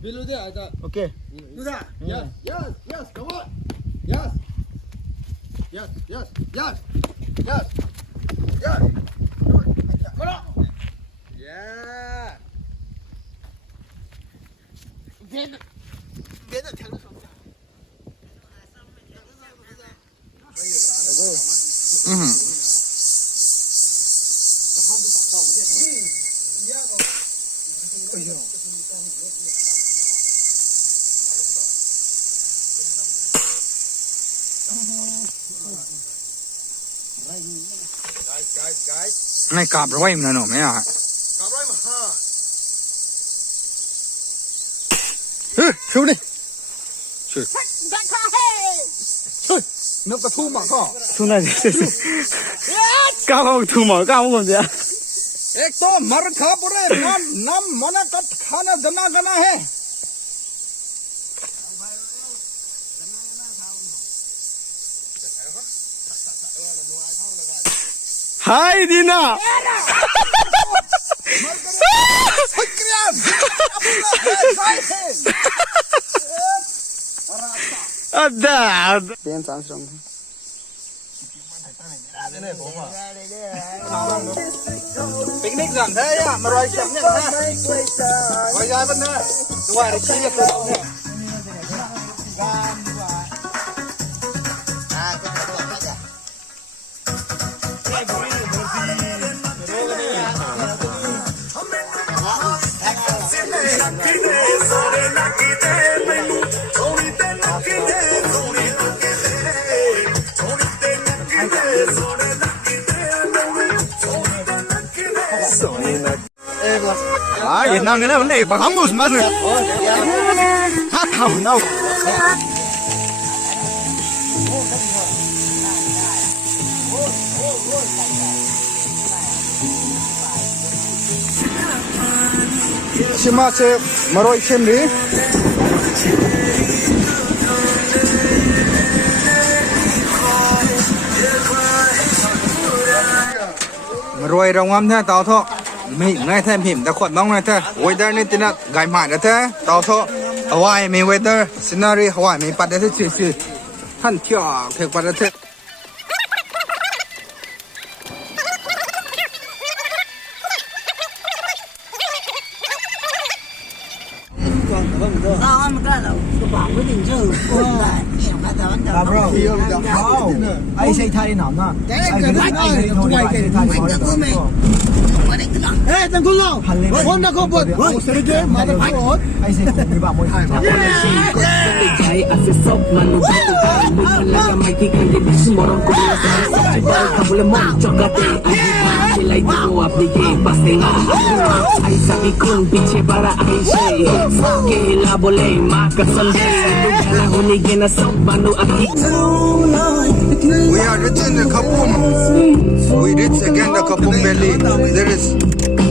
Below there, I thought. Okay. Do that. Yes, yes, yes. Come on. Yes. Yes, yes, yes, yes, yes. Come on. Yeah. Then guys. Này cạp rồi mà nó mẹ à. Cạp rồi mà ha. Xuống đi. Nó có thu mà có. Xuống này. Cao không thu mà cao không còn gì à? एक तो मर खा पूरे नम मना कट खाना जना गना है Hi Dina. Ada. Pian sansong. Picnic rằng thế á, mà rồi chậm nhận ha. Rồi ra bên nữa. Ngoài để chi được đâu nè. Việt Nam cái vấn đề bà không có mà rồi. Hát thầu đâu. Chima se maroi chem đi. Maroi rong am thế tao thôi. Mình ngay thêm hiểm đã khuẩn bóng này thế weather này tin là gai mãi đã thế tao thôi Hawaii mình weather scenery Hawaii mình bắt đã thế chữ hắn theo theo bắt đã thế bro, ai xây thay nào nè? Ê, thằng con nào? Hôm nào không buồn. Sẽ đi chơi mà thằng phải ổn. Ai xây cùng với bạn môi trường. We are reaching the Kapum. We reach again the Kapum Valley. There is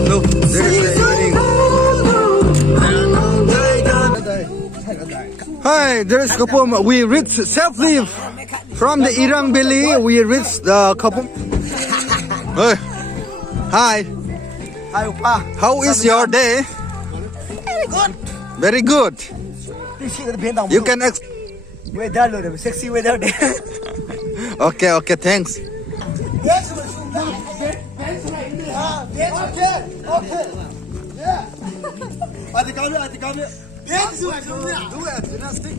look, there is the evening. Hi, there is Kapum. We reach safely from the Irang Valley. We reach the Kapum. Hey. Hi. Hi, Opa. How is your day? Very good. Very good. You can weather look sexy weather day. Okay, okay, thanks. Yes, okay. Yeah. Do a gymnastic.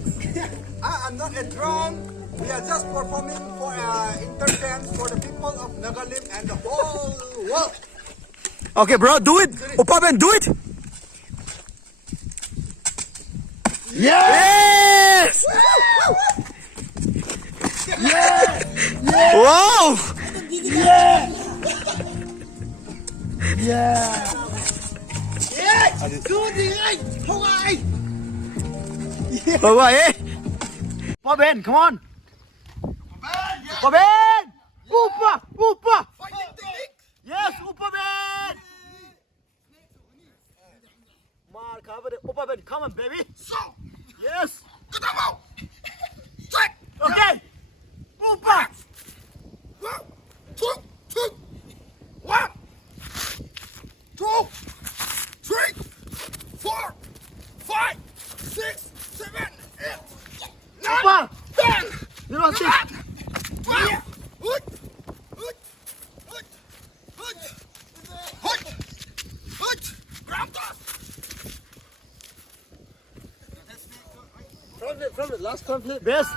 I'm not a drone. We are just performing for entertainment for the people of Nagalim and the whole world. Okay, bro, do it. Opa Ben, do it. Yes! Wow! Bye bye, eh? Opa Ben, come on. Opa Ben. Opa. Yes, Opa Ben. Mark, Opa Ben, come on, baby. Yes. Okay. Opa. 1, 2, 3, 4, 5, Rossi. From the last conflict. Best.